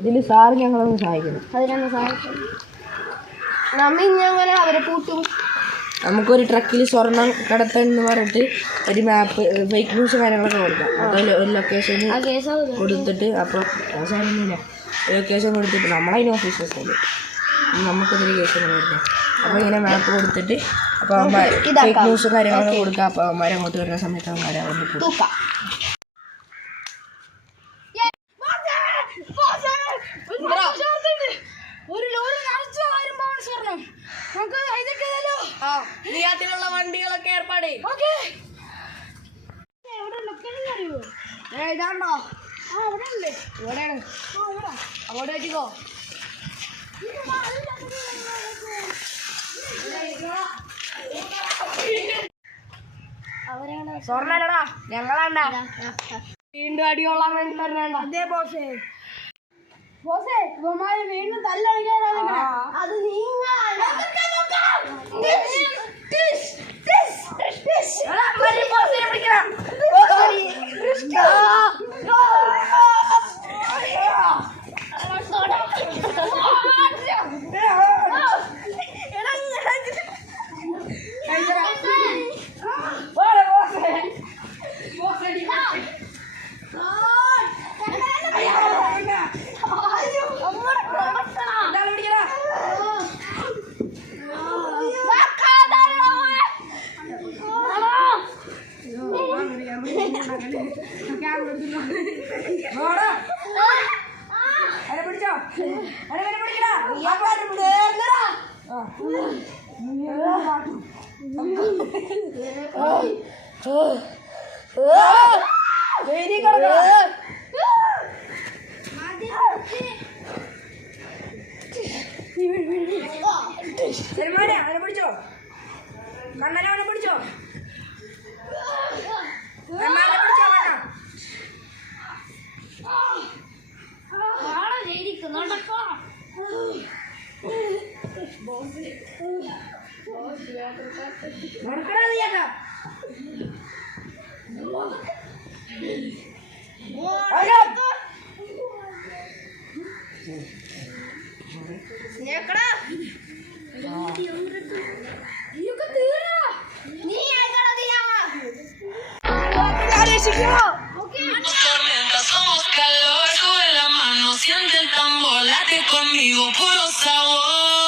ഇതില് സാറ് ഞങ്ങളൊന്ന് സഹായിക്കണം. അതിനൊന്ന് സഹായിക്കണം. നമ്മ ഇങ്ങനെ അവരെ പൂട്ടും. നമുക്കൊരു ട്രക്കിൽ സ്വർണം കടത്താന്ന് പറഞ്ഞിട്ട് ഒരു മാപ്പ് ഫേക്ക് ന്യൂസ് കാര്യങ്ങളൊക്കെ കൊടുക്കാം. ഒരു ലൊക്കേഷൻ കൊടുത്തിട്ട് അപ്പോൾ കേസൊന്നുമില്ല, ലൊക്കേഷൻ കൊടുത്തിട്ട് നമ്മളതിന് ഓഫീസേഴ്സല്ലേ, നമുക്കതൊരു കേസൊന്നും കൊടുക്കാം. അപ്പോൾ ഇങ്ങനെ മാപ്പ് കൊടുത്തിട്ട് അപ്പോൾ ഫേക്ക് ന്യൂസ് കാര്യങ്ങളൊക്കെ കൊടുക്കാം. അപ്പോൾ അവന്മാർ അങ്ങോട്ട് വരുന്ന സമയത്ത് അവന്മാരെ അവിടെ തൂക്കാം. നീയാത്തിലുള്ള വണ്ടികളൊക്കെ ഏർപ്പാട് ഇതാണോ? ഇവിടെയാണ്. അങ്ങോട്ട് വെച്ചിക്കോ. സ്വർണ്ണടാ ഞങ്ങളാണ്ടാ വീണ്ടും അടികൊള്ളാൻ വേണ്ടി തരണേണ്ട. അതേ ബോസേ, ബോസേ ഇവന്മാര് വീണ്ടും തല്ലടിക്കാനാണ്. അത് അവനെ പിടിച്ചോ, കണ്ണനെ അവനെ പിടിച്ചോ, Somos calor, sube la mano, siente el tambor, late conmigo, puro sabor.